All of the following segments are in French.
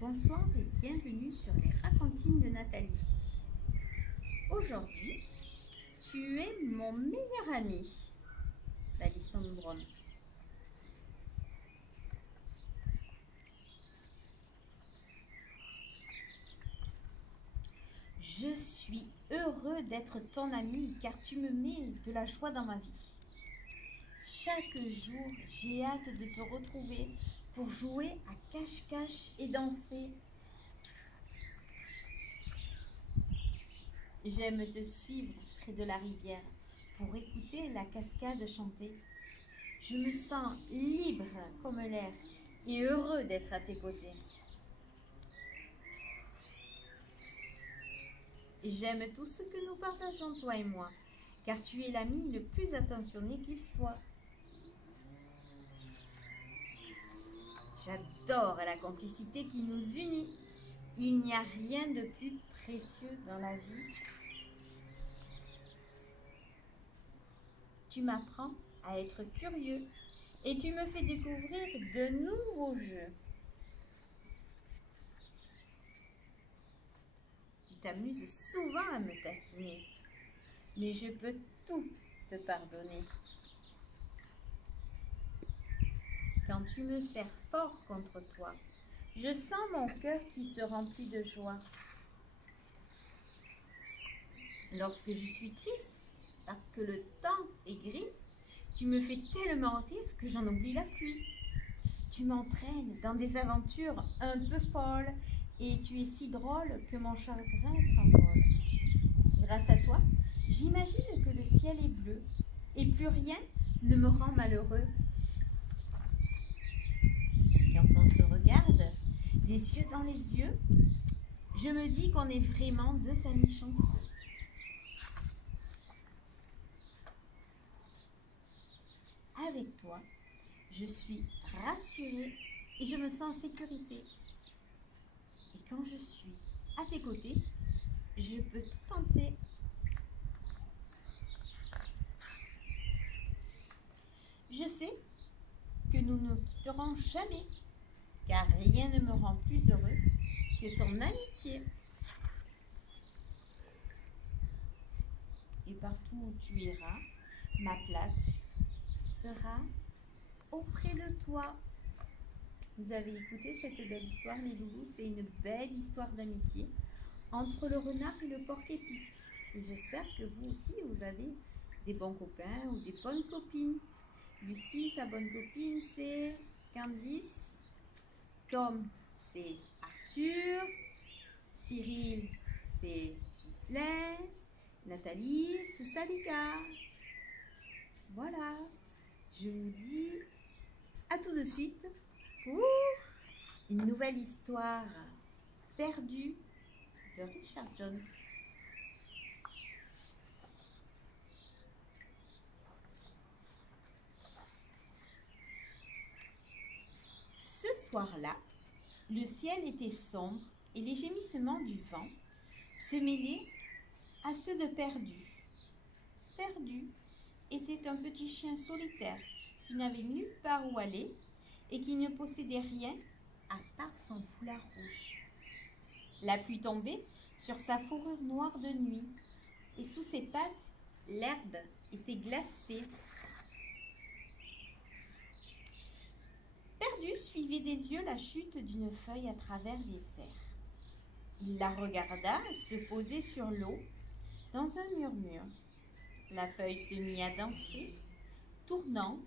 Bonsoir et bienvenue sur les racontines de Nathalie. Aujourd'hui, tu es mon meilleur ami, d'Alison Brown. Je suis heureux d'être ton ami car tu me mets de la joie dans ma vie. Chaque jour, j'ai hâte de te retrouver pour jouer à cache-cache et danser. J'aime te suivre près de la rivière pour écouter la cascade chanter. Je me sens libre comme l'air et heureux d'être à tes côtés. J'aime tout ce que nous partageons, toi et moi, car tu es l'ami le plus attentionné qu'il soit. J'adore la complicité qui nous unit. Il n'y a rien de plus précieux dans la vie. Tu m'apprends à être curieux et tu me fais découvrir de nouveaux jeux. Tu t'amuses souvent à me taquiner, mais je peux tout te pardonner. Quand tu me serres fort contre toi, je sens mon cœur qui se remplit de joie. Lorsque je suis triste, parce que le temps est gris, tu me fais tellement rire que j'en oublie la pluie. Tu m'entraînes dans des aventures un peu folles et tu es si drôle que mon chagrin s'envole. Grâce à toi, j'imagine que le ciel est bleu et plus rien ne me rend malheureux. Quand on se regarde, les yeux dans les yeux, je me dis qu'on est vraiment deux amis chanceux. Avec toi, je suis rassurée et je me sens en sécurité. Et quand je suis à tes côtés, je peux tout tenter. Je sais que nous ne quitterons jamais, car rien ne me rend plus heureux que ton amitié. Et partout où tu iras, ma place sera auprès de toi. Vous avez écouté cette belle histoire, les loulous? C'est une belle histoire d'amitié entre le renard et le porc-épic. Et j'espère que vous aussi, vous avez des bons copains ou des bonnes copines. Lucie, sa bonne copine, c'est Candice. Tom, c'est Arthur. Cyril, c'est Ghislain. Nathalie, c'est Salika. Voilà. Je vous dis à tout de suite pour une nouvelle histoire perdue de Richard Jones. Ce soir-là, le ciel était sombre et les gémissements du vent se mêlaient à ceux de Perdu. Perdu était un petit chien solitaire qui n'avait nulle part où aller et qui ne possédait rien à part son foulard rouge. La pluie tombait sur sa fourrure noire de nuit et sous ses pattes, l'herbe était glacée. Perdu suivait des yeux la chute d'une feuille à travers les airs. Il la regarda se poser sur l'eau dans un murmure. La feuille se mit à danser, tournant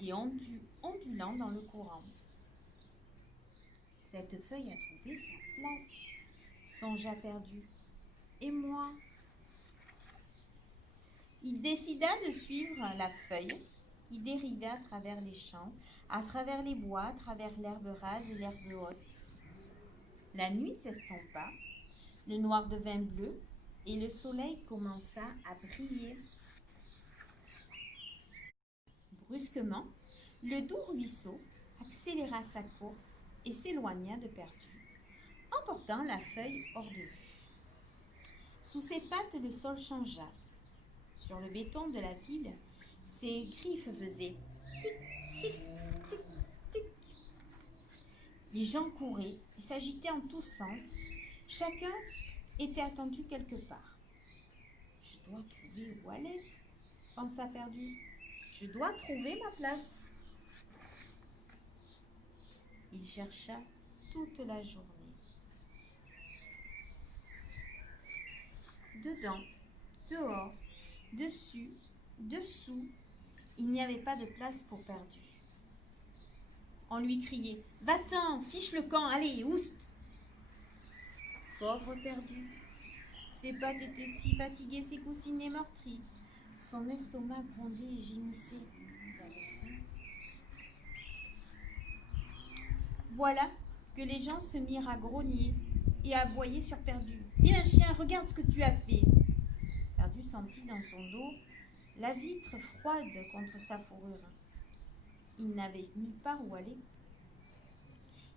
et ondulant dans le courant. Cette feuille a trouvé sa place, songea Perdu. Et moi? Il décida de suivre la feuille qui dérivait à travers les champs, à travers les bois, à travers l'herbe rase et l'herbe haute. La nuit s'estompa, le noir devint bleu et le soleil commença à briller. Brusquement, le doux ruisseau accéléra sa course et s'éloigna de Perdu, emportant la feuille hors de vue. Sous ses pattes, le sol changea. Sur le béton de la ville, ses griffes faisaient tic, tic, tic, tic. Les gens couraient et s'agitaient en tous sens. Chacun était attendu quelque part. « Je dois trouver où aller, » pensa Perdu. « Je dois trouver ma place. » Il chercha toute la journée. Dedans, dehors, dessus, dessous, il n'y avait pas de place pour Perdu. On lui criait « Va-t'en, fiche le camp, allez, oust !» Pauvre Perdu, ses pattes étaient si fatiguées, ses coussinets meurtris. Son estomac grondait et gémissait. Il avait faim. Voilà que les gens se mirent à grogner et à aboyer sur Perdu. « Viens, chien, regarde ce que tu as fait !» Perdu sentit dans son dos la vitre froide contre sa fourrure. Il n'avait nulle part où aller.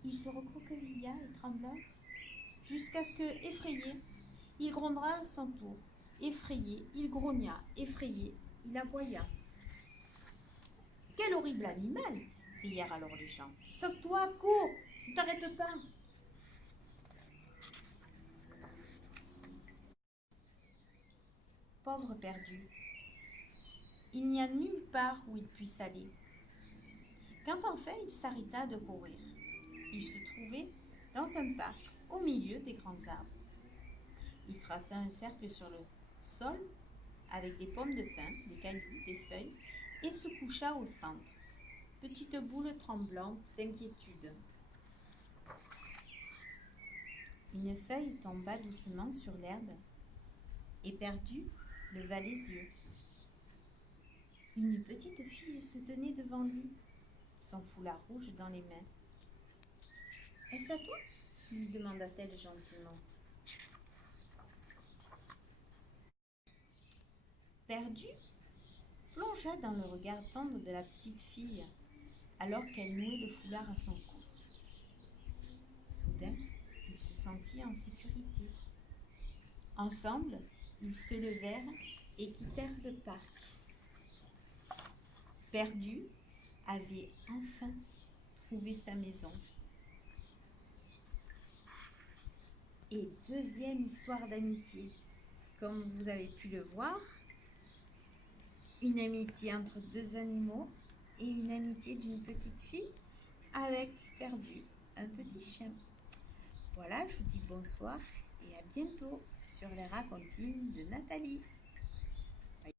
Il se recroquevilla et trembla jusqu'à ce que, effrayé, il gronda à son tour. Effrayé, il grogna. Effrayé, il aboya. « Quel horrible animal !» crièrent alors les gens. « Sauve-toi, cours, ne t'arrête pas !» Pauvre Perdu, il n'y a nulle part où il puisse aller. Quand enfin il s'arrêta de courir, il se trouvait dans un parc au milieu des grands arbres. Il traça un cercle sur le sol avec des pommes de pin, des cailloux, des feuilles et se coucha au centre, petite boule tremblante d'inquiétude. Une feuille tomba doucement sur l'herbe et Perdu leva les yeux. Une petite fille se tenait devant lui, son foulard rouge dans les mains. « Est-ce à toi ?» lui demanda-t-elle gentiment. Perdu plongea dans le regard tendre de la petite fille alors qu'elle nouait le foulard à son cou. Soudain, il se sentit en sécurité. Ensemble, ils se levèrent et quittèrent le parc. Perdu avait enfin trouvé sa maison. Et deuxième histoire d'amitié. Comme vous avez pu le voir, une amitié entre deux animaux et une amitié d'une petite fille avec Perdu, un petit chien. Voilà, je vous dis bonsoir et à bientôt sur les racontines de Nathalie.